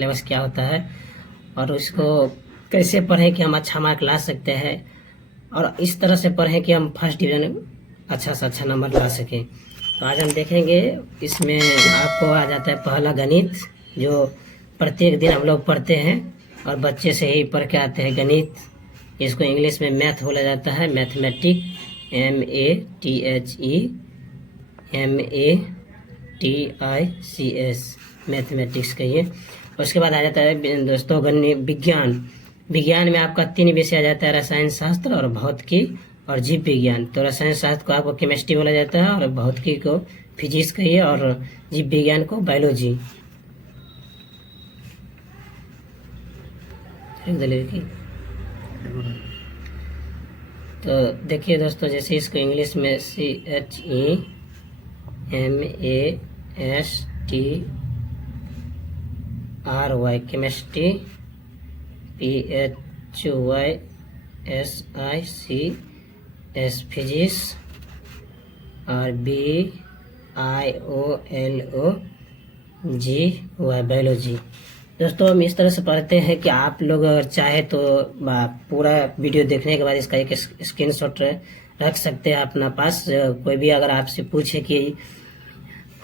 Syllabus क्या होता है और उसको कैसे पढ़ें कि हम अच्छा मार्क ला सकते हैं, और इस तरह से पढ़ें कि हम फर्स्ट डिवीज़न अच्छा से अच्छा नंबर ला सकें। तो आज हम देखेंगे, इसमें आपको आ जाता है पहला गणित, जो प्रत्येक दिन हम लोग पढ़ते हैं और बच्चे से ही पढ़ के आते हैं गणित। इसको इंग्लिश में मैथ बोला जाता है, मैथमेटिक, MATHEMATICS, मैथमेटिक्स कहिए। उसके बाद आ जाता है दोस्तों गणित विज्ञान। विज्ञान में आपका 3 विषय आ जाता है, रसायन शास्त्र और भौतिकी और जीव विज्ञान। तो रसायन शास्त्र को आपको केमिस्ट्री बोला जाता है और भौतिकी को फिजिक्स कहिए और जीव विज्ञान को बायोलॉजी। तो देखिए दोस्तों, जैसे इसको इंग्लिश में CHEMASTRY केमिस्ट्री, PHYSICS फिजिक्स और BIOLOGY बायोलॉजी। दोस्तों हम इस तरह से पढ़ते हैं कि आप लोग अगर चाहे तो पूरा वीडियो देखने के बाद इसका एक स्क्रीनशॉट रख सकते हैं अपना पास। कोई भी अगर आपसे पूछे कि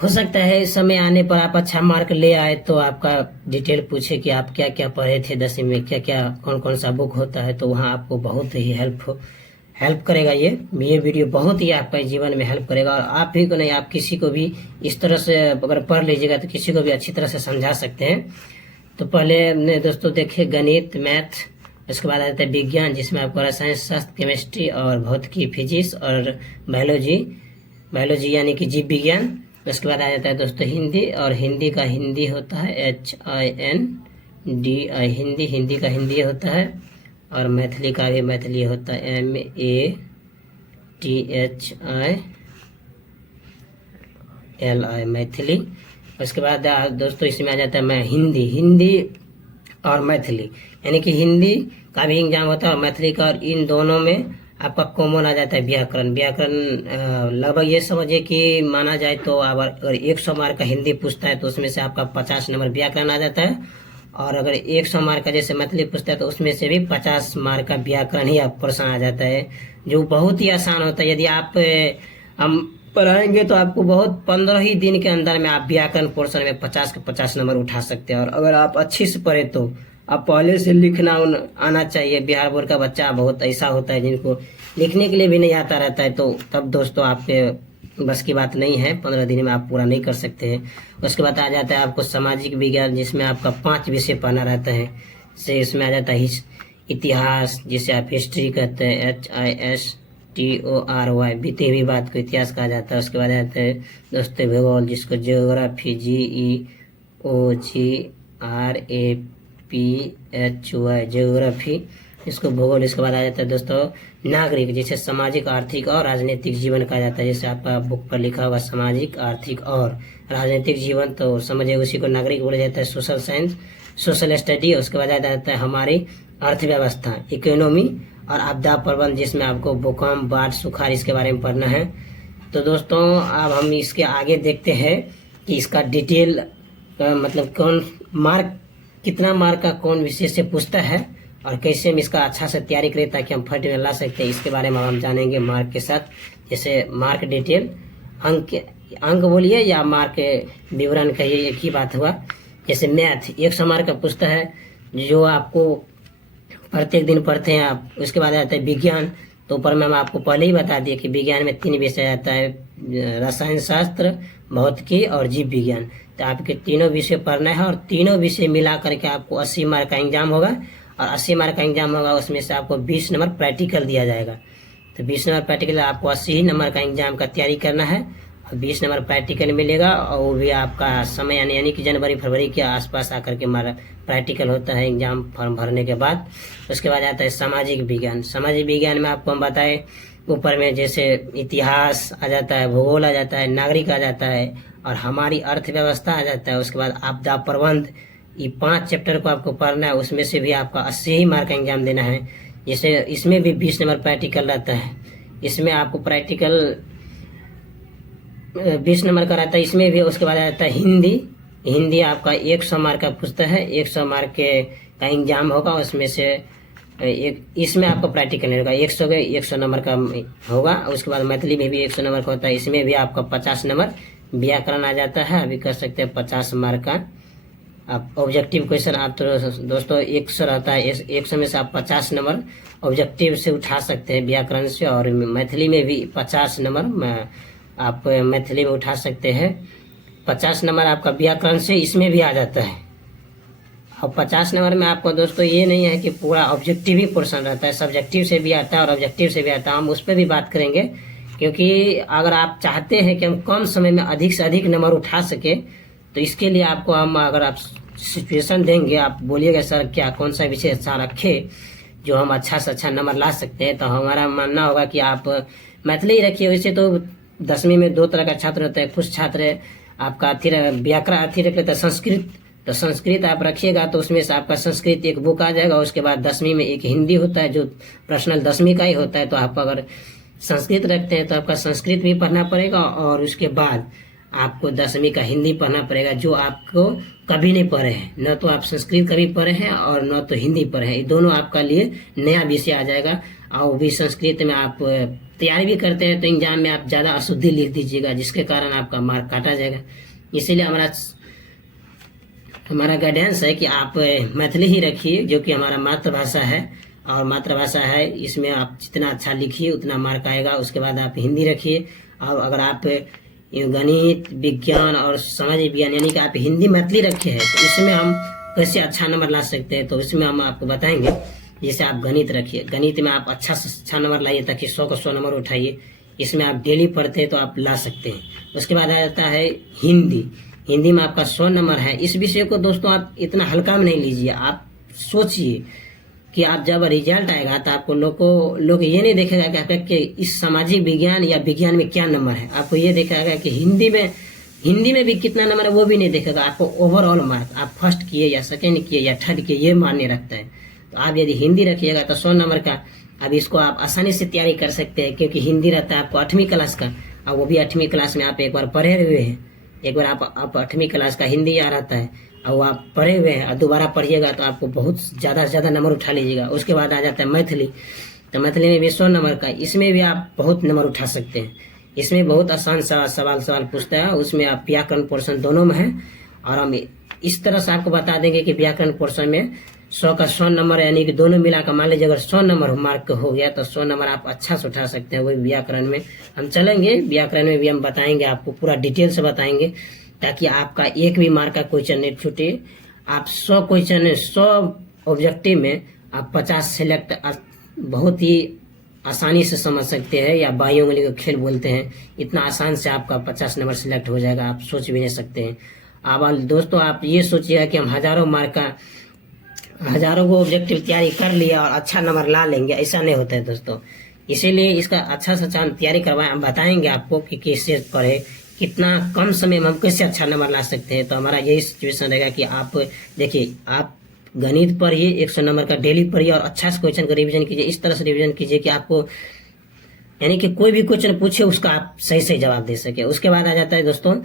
हो सकता है समय आने पर आप अच्छा मार्क ले आए, तो आपका डिटेल पूछे कि आप क्या क्या पढ़े थे 10वीं में, क्या क्या कौन कौन सा बुक होता है, तो वहाँ आपको बहुत ही हेल्प करेगा। ये वीडियो बहुत ही आपका जीवन में हेल्प करेगा। और आप ही को नहीं, आप किसी को भी इस तरह से अगर पढ़ लीजिएगा तो किसी को भी अच्छी तरह से समझा सकते हैं। तो पहले हमने दोस्तों देखे गणित, मैथ, उसके बाद आ जाता है विज्ञान, जिसमें आपको रसायन शास्त्र, केमिस्ट्री और भौतिकी, फिजिक्स और बायोलॉजी यानी कि जीव विज्ञान। उसके बाद आ जाता है दोस्तों हिंदी, और हिंदी का हिंदी होता है HINDI, हिंदी का हिंदी होता है। और मैथिली का भी मैथिली होता है MATHILI, मैथिली। उसके बाद दोस्तों इसमें आ जाता है मैं हिंदी और मैथिली, यानी कि हिंदी का भी एग्जाम होता है और मैथिली का, और इन दोनों में आपका कॉमन आ जाता है व्याकरण। लगभग ये समझिए कि माना जाए तो अगर 100 मार्क का हिंदी पूछता है तो उसमें से आपका 50 नंबर व्याकरण आ जाता है, और अगर 100 मार्क का जैसे मैथिली पूछता है तो उसमें से भी 50 मार्क का व्याकरण ही आप प्रश्न आ जाता है, जो बहुत ही आसान होता है। यदि आप हम पढ़ाएंगे तो आपको बहुत 15 ही दिन के अंदर में आप व्याकरण पोर्शन में 50 के 50 नंबर उठा सकते हैं। और अगर आप अच्छी से पढ़े तो आप पहले से लिखना आना चाहिए। बिहार बोर्ड का बच्चा बहुत ऐसा होता है जिनको लिखने के लिए भी नहीं आता रहता है, तो तब दोस्तों आपके बस की बात नहीं है, 15 दिन में आप पूरा नहीं कर सकते हैं। उसके बाद आ जाता है आपको सामाजिक विज्ञान, जिसमें आपका 5 विषय पढ़ना रहता है। से इसमें आ जाता है इतिहास, जिसे आप हिस्ट्री कहते हैं, HISTORY, बीते हुई बात को इतिहास कहा जाता है। उसके बाद आ जाता है दोस्तों भूगोल, जिसको ज्योग्राफी, GEOGRAPHY, ज्योग्राफी, इसको भूगोल। इसके बाद आ जाता है दोस्तों नागरिक, जिसे सामाजिक, आर्थिक और राजनीतिक जीवन कहा जाता है। जैसे आपका बुक पर लिखा हुआ सामाजिक, आर्थिक और राजनीतिक जीवन, तो समझिए उसी को नागरिक बोला जाता है। Social science, social study. उसके बाद आ जाता है हमारी अर्थव्यवस्था, इकोनॉमी और आपदा प्रबंधन, जिसमें आपको भूकंप, बाढ़, सुखाड़ इसके बारे में पढ़ना है। तो दोस्तों अब हम इसके आगे देखते हैं कि इसका डिटेल मतलब कौन मार्क, कितना मार्क का कौन विषय से पूछता है और कैसे हम इसका अच्छा से तैयारी करें ताकि हम फर्स्ट में ला सकते हैं। इसके बारे में हम जानेंगे मार्क के साथ। जैसे मार्क डिटेल, अंक बोलिए या मार्क विवरण कहिए, एक ही बात हुआ। जैसे मैथ 100 मार्क का पूछता है, जो आपको प्रत्येक दिन पढ़ते हैं आप। उसके बाद आता है विज्ञान, तो ऊपर में हम आपको पहले ही बता दिए कि विज्ञान में 3 विषय आता है, रसायन शास्त्र, भौतिकी और जीव विज्ञान। तो आपके तीनों विषय पढ़ना है और तीनों विषय मिला करके आपको 80 मार्क का एग्जाम होगा। और 80 मार्क का एग्जाम होगा, उसमें से आपको 20 नंबर प्रैक्टिकल दिया जाएगा। तो 20 नंबर प्रैक्टिकल, आपको 80 नंबर का एग्जाम का तैयारी करना है और 20 नंबर प्रैक्टिकल मिलेगा। और वो भी आपका समय यानी कि जनवरी फरवरी के आसपास आकर के हमारा प्रैक्टिकल होता है एग्जाम फॉर्म भरने के बाद। उसके बाद आता है सामाजिक विज्ञान। सामाजिक विज्ञान में आपको हम बताएं, ऊपर में जैसे इतिहास आ जाता है, भूगोल आ जाता है, नागरिक आ जाता है और हमारी अर्थव्यवस्था आ जाता है। उसके बाद आपदा प्रबंध, ये 5 चैप्टर को आपको पढ़ना है। उसमें से भी आपका 80 ही मार्क का एग्जाम देना है। जैसे इसमें भी 20 नंबर प्रैक्टिकल रहता है, इसमें आपको प्रैक्टिकल 20 नंबर का रहता है इसमें भी। उसके बाद आ जाता है हिंदी, हिंदी आपका 100 मार्क का पूछता है, 100 मार्क का एग्जाम होगा, उसमें से इसमें आपको प्रैक्टिकल होगा, 100 नंबर का होगा। उसके बाद मैथिली में भी 100 नंबर का होता है, इसमें भी आपका 50 नंबर व्याकरण आ जाता है, अभी कर सकते हैं 50 मार्क का। आप ऑब्जेक्टिव क्वेश्चन आप तो दोस्तों 100 रहता है, 100 में से आप 50 नंबर ऑब्जेक्टिव से उठा सकते हैं व्याकरण से, और मैथिली में भी 50 नंबर आप मैथिली में उठा सकते हैं। 50 नंबर आपका व्याकरण से इसमें भी आ जाता है। और 50 नंबर में आपको दोस्तों ये नहीं है कि पूरा ऑब्जेक्टिव ही पोर्शन रहता है, सब्जेक्टिव से भी आता है और ऑब्जेक्टिव से भी आता है। हम उस पर भी बात करेंगे, क्योंकि अगर आप चाहते हैं कि हम कम समय में अधिक से अधिक नंबर उठा सके, तो इसके लिए आपको हम, अगर आप सिचुएशन देंगे, आप बोलिएगा सर क्या कौन सा विषय अच्छा रखे जो हम अच्छा से अच्छा नंबर ला सकते हैं, तो हमारा मानना होगा कि आप मैथिली ही रखिए। वैसे तो 10वीं में 2 तरह का छात्र होता है, कुछ छात्र आपका व्याकरण रख लेता है, संस्कृत, तो संस्कृत आप रखिएगा तो उसमें से आपका संस्कृत एक बुक आ जाएगा। उसके बाद 10वीं में एक हिंदी होता है जो पर्सनल 10वीं का ही होता है, तो आप अगर संस्कृत रखते हैं तो आपका संस्कृत भी पढ़ना पड़ेगा, और उसके बाद आपको 10वीं का हिंदी पढ़ना पड़ेगा, जो आपको कभी नहीं पढ़े हैं। न तो आप संस्कृत कभी पढ़े हैं और न तो हिंदी पढ़े हैं, ये दोनों आपका लिए नया विषय आ जाएगा। और भी संस्कृत में आप तैयारी भी करते हैं तो एग्जाम में आप ज़्यादा अशुद्धि लिख दीजिएगा, जिसके कारण आपका मार्क काटा जाएगा। इसीलिए हमारा गाइडेंस है कि आप मैथिली ही रखिए, जो कि हमारा मातृभाषा है, और मातृभाषा है इसमें आप जितना अच्छा लिखिए उतना मार्क आएगा। उसके बाद आप हिंदी रखिए, और अगर आप गणित, विज्ञान और समाज विज्ञान यानी कि आप हिंदी मैथिली रखे हैं, तो इसमें हम कैसे अच्छा नंबर ला सकते हैं, तो इसमें हम आपको बताएंगे। जैसे आप गणित रखिए, गणित में आप अच्छा से अच्छा नंबर लाइए, ताकि 100 का 100 नंबर उठाइए। इसमें आप डेली पढ़ते हैं तो आप ला सकते हैं। उसके बाद आ जाता है हिंदी, हिंदी में आपका 100 नंबर है। इस विषय को दोस्तों आप इतना हल्का में नहीं लीजिए, आप सोचिए कि आप जब रिजल्ट आएगा तो आपको लोग ये नहीं देखेगा कि इस सामाजिक विज्ञान या विज्ञान में क्या नंबर है, आपको ये देखेगा कि हिंदी में भी कितना नंबर है वो भी नहीं देखेगा। आपको ओवरऑल मार्क आप फर्स्ट किए या सेकेंड किए या थर्ड किए ये मान्य रखता है। तो आप यदि हिंदी रखिएगा तो 100 नंबर का, अब इसको आप आसानी से तैयारी कर सकते हैं, क्योंकि हिंदी रहता है आपको 8वीं क्लास का, और वो भी 8वीं क्लास में आप एक बार पढ़े हुए हैं। एक बार आप 8वीं क्लास का हिंदी आ रहता है और वो आप पढ़े हुए हैं और दोबारा पढ़िएगा तो आपको बहुत ज़्यादा से ज़्यादा नंबर उठा लीजिएगा। उसके बाद आ जाता है मैथिली, तो मैथिली में भी 100 नंबर का, इसमें भी आप बहुत नंबर उठा सकते हैं। इसमें बहुत आसान सवाल पूछता है, उसमें आप व्याकरण पोर्शन दोनों में है, और हम इस तरह से आपको बता देंगे कि व्याकरण पोर्शन में 100 का 100 नंबर, यानी कि दोनों मिलाकर मान लीजिए अगर 100 नंबर मार्क हो गया तो 100 नंबर आप अच्छा से उठा सकते हैं। वही व्याकरण में हम चलेंगे, व्याकरण में भी हम बताएंगे, आपको पूरा डिटेल से बताएंगे, ताकि आपका एक भी मार्क का क्वेश्चन नहीं छूटे। आप 100 क्वेश्चन 100 ऑब्जेक्टिव में आप 50 सिलेक्ट बहुत ही आसानी से समझ सकते हैं, या बाई उंगली को खेल बोलते हैं, इतना आसान से आपका 50 नंबर सिलेक्ट हो जाएगा, आप सोच भी नहीं सकते हैं। अब दोस्तों आप ये सोचिएगा कि हम हजारों को ऑब्जेक्टिव तैयारी कर लिया और अच्छा नंबर ला लेंगे, ऐसा नहीं होता है दोस्तों। इसीलिए इसका अच्छा से अच्छा तैयारी करवाएं, हम बताएंगे आपको कि कैसे पढ़े, कितना कम समय में हम कैसे अच्छा नंबर ला सकते हैं। तो हमारा यही सिचुएशन रहेगा कि आप देखिए, आप गणित पढ़िए, 100 नंबर का डेली पढ़िए, और अच्छा से क्वेश्चन का रिवीजन कीजिए। इस तरह से रिवीजन कीजिए कि आपको, यानी कि कोई भी क्वेश्चन पूछे उसका आप सही सही जवाब दे सके। उसके बाद आ जाता है दोस्तों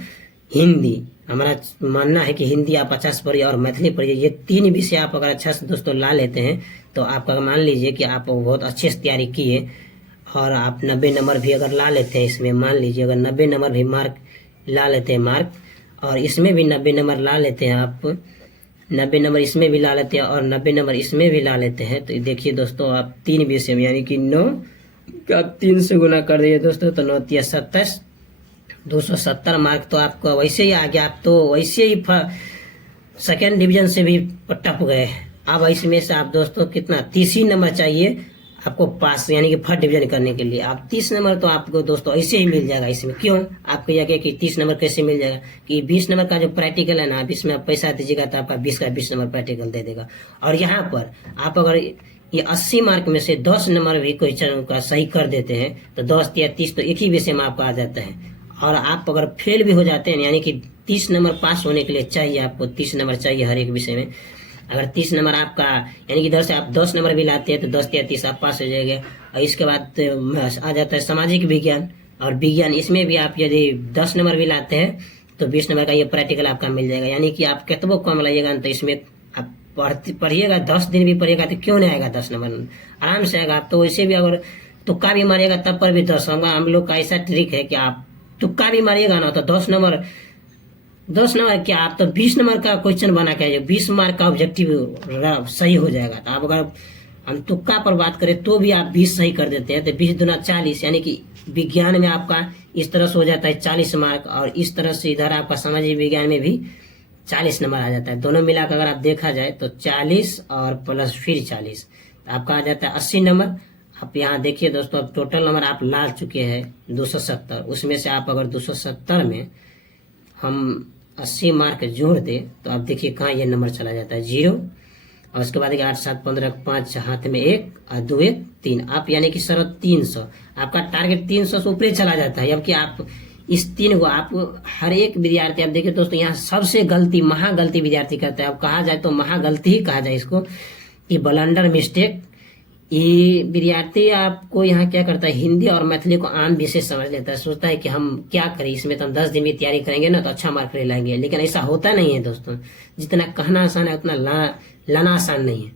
हिंदी। हमारा मानना है कि हिंदी आप 50 पढ़िए और मैथिली पढ़िए, ये 3 विषय आप अगर अच्छा से दोस्तों ला लेते हैं तो आपका मान लीजिए कि आप बहुत अच्छे से तैयारी किए, और आप 90 नंबर भी अगर ला लेते हैं इसमें, मान लीजिए अगर 90 नंबर भी मार्क ला लेते हैं मार्क, और इसमें भी 90 नंबर ला लेते हैं, आप 90 नंबर इसमें भी ला लेते हैं और 90 नंबर इसमें भी ला लेते हैं, तो देखिए दोस्तों आप 3 विषय में, यानी कि 9 का 3 से गुना कर दिए दोस्तों, तो 9 × 27 270 मार्क तो आपको वैसे ही आ गया। आप तो वैसे ही सेकेंड डिवीजन से भी टप गए। अब इसमें से आप दोस्तों कितना 30 ही नंबर चाहिए आपको पास, यानी कि फर्स्ट डिवीजन करने के लिए। आप 30 नंबर तो आपको दोस्तों ऐसे ही मिल जाएगा। इसमें क्यों आपको यह कि 30 नंबर कैसे मिल जाएगा, कि 20 नंबर का जो प्रैक्टिकल है ना, आप इसमें आप पैसा दीजिएगा तो आपका 20 का 20 नंबर प्रैक्टिकल दे देगा। और यहाँ पर आप अगर ये 80 मार्क में से 10 नंबर भी क्वेश्चन का सही कर देते हैं तो 10 या 30 तो एक ही विषय में आपको आ जाता है। और आप अगर फेल भी हो जाते हैं, यानी कि 30 नंबर पास होने के लिए चाहिए, आपको 30 नंबर चाहिए हर एक विषय में। अगर 30 नंबर आपका, यानी कि इधर से आप 10 नंबर भी लाते हैं तो 10 या 30 आप पास हो जाएंगे। और इसके बाद आ जाता है सामाजिक विज्ञान और विज्ञान, इसमें भी आप यदि 10 नंबर भी लाते हैं तो 20 नंबर का ये प्रैक्टिकल आपका मिल जाएगा। यानी कि आप कितनों कम लाइएगा तो इसमें आप पढ़िएगा, 10 दिन भी पढ़िएगा तो क्यों नहीं आएगा 10 नंबर, आराम से आएगा। आप तो वैसे भी अगर तुक्का भी मारिएगा तब पर भी 10 होगा। हम लोग का ऐसा ट्रिक है कि आप तुक्का भी मारिएगा ना तो 10 नंबर क्या, आप तो 20 नंबर का क्वेश्चन बना के 20 मार्क का ऑब्जेक्टिव सही हो जाएगा। तो आप अगर हम तुक्का पर बात करें तो भी आप 20 सही कर देते हैं, तो 20 दूना 40, यानी कि विज्ञान में आपका इस तरह से हो जाता है 40 मार्क, और इस तरह से इधर आपका सामाजिक विज्ञान में भी 40 नंबर आ जाता है। दोनों मिलाकर अगर आप देखा जाए तो 40 और प्लस फिर 40, तो आपका आ जाता है 80 नंबर। आप यहाँ देखिए दोस्तों, अब टोटल नंबर आप ला चुके हैं 270, उसमें से आप अगर 270 में हम 80 मार्क जोड़ दे तो आप देखिए कहाँ ये नंबर चला जाता है 0, और उसके बाद 8 7 15 5 हाथ में 1 और 2 1 3, आप यानी कि सर 300, आपका टारगेट 300 से ऊपर चला जाता है। जबकि आप इस 3 को आप हर एक विद्यार्थी, आप देखिए दोस्तों यहाँ सबसे गलती महागलती विद्यार्थी करता है। अब कहा जाए तो महागलती ही कहा जाए इसको, कि ब्लंडर मिस्टेक। ये विद्यार्थी आपको यहाँ क्या करता है, हिंदी और मैथिली को आम विषय समझ लेता है, सोचता है कि हम क्या करें इसमें, तो हम 10 दिन में तैयारी करेंगे ना तो अच्छा मार्क ले लाएंगे। लेकिन ऐसा होता नहीं है दोस्तों, जितना कहना आसान है उतना लाना आसान नहीं है।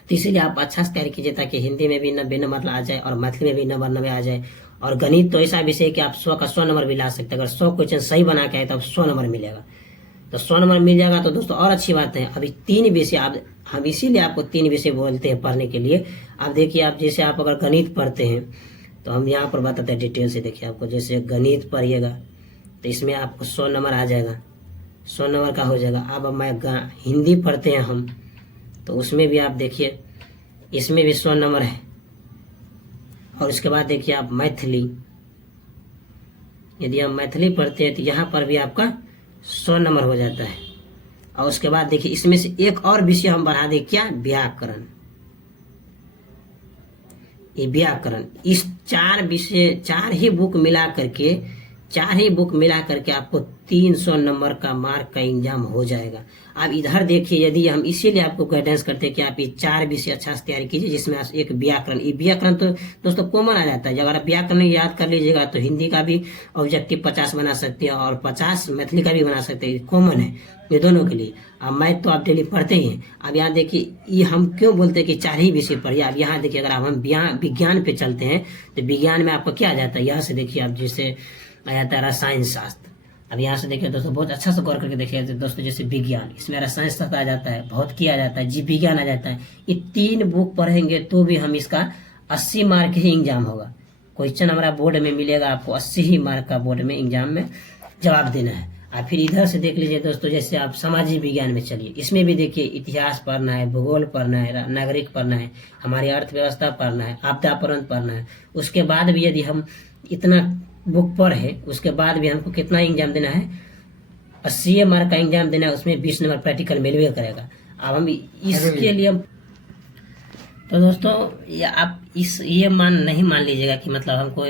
तो इसीलिए आप अच्छा से तैयारी कीजिए ताकि हिंदी में भी 90 नंबर आ जाए और मैथिली में भी 90 आ जाए। और गणित तो ऐसा विषय है कि आप 100 का 100 नंबर भी ला सकते हैं। अगर 100 क्वेश्चन सही बना के आए तो 100 नंबर मिलेगा, तो 100 नंबर मिल जाएगा तो दोस्तों और अच्छी बात है। अभी 3 विषय हम इसीलिए आपको 3 विषय बोलते हैं पढ़ने के लिए। आप देखिए, आप जैसे आप अगर गणित पढ़ते हैं तो हम यहाँ पर बताते हैं डिटेल से। देखिए आपको जैसे गणित पढ़िएगा तो इसमें आपको 100 नंबर आ जाएगा, 100 नंबर का हो जाएगा। अब मैं हिंदी पढ़ते हैं हम, तो उसमें भी आप देखिए इसमें भी 100 नंबर है। और उसके बाद देखिए आप मैथिली, यदि हम मैथिली पढ़ते हैं तो यहाँ पर भी आपका 100 नंबर हो जाता है। और उसके बाद देखिए इसमें से एक और विषय हम बढ़ा दें, क्या, व्याकरण। ये व्याकरण, इस 4 विषय 4 ही बुक मिला करके आपको 300 नंबर का मार्क का एग्जाम हो जाएगा। अब इधर देखिए, यदि हम इसीलिए आपको गाइडेंस करते हैं कि आप ये 4 विषय अच्छा से तैयारी कीजिए, जिसमें एक व्याकरण। ये व्याकरण तो दोस्तों कॉमन आ जाता है। अगर आप व्याकरण याद कर लीजिएगा तो हिंदी का भी ऑब्जेक्टिव 50 बना सकते हैं और 50 मैथिली का भी बना सकते हैं, कॉमन है ये दोनों के लिए। अब मैथ तो आप डेली पढ़ते ही हैं। अब यहाँ देखिए, ये हम क्यों बोलते हैं कि 4 ही विषय पढ़िए। अब यहाँ देखिए, अगर हम विज्ञान पे चलते हैं तो विज्ञान में आपको क्या आ जाता है, यहाँ से देखिए आप जैसे आ जाता है रसायन शास्त्र। अब यहाँ से देखिए दोस्तों, बहुत अच्छा से गौर करके देखिए दोस्तों, जैसे विज्ञान, इसमें रसायन शास्त्र आ जाता है, भौतिकी आ जाता है, जीव विज्ञान आ जाता है। ये 3 बुक पढ़ेंगे तो भी हम इसका 80 मार्क ही एग्जाम होगा। क्वेश्चन हमारा बोर्ड में मिलेगा आपको 80 ही मार्क का बोर्ड में एग्जाम में जवाब देना है। और फिर इधर से देख लीजिए दोस्तों, जैसे आप सामाजिक विज्ञान में चलिए, इसमें भी देखिए इतिहास पढ़ना है, भूगोल पढ़ना है, नागरिक पढ़ना है, हमारी अर्थव्यवस्था पढ़ना है, आपदा प्रबंधन पढ़ना है। उसके बाद भी यदि हम इतना बुक पढ़े, उसके बाद भी हमको कितना एग्जाम देना है, 80 मार्क का एग्जाम देना है। उसमें 20 नंबर प्रैक्टिकल मिलवे करेगा। अब हम इसके लिए तो दोस्तों आप ये नहीं मान लीजिएगा कि मतलब हमको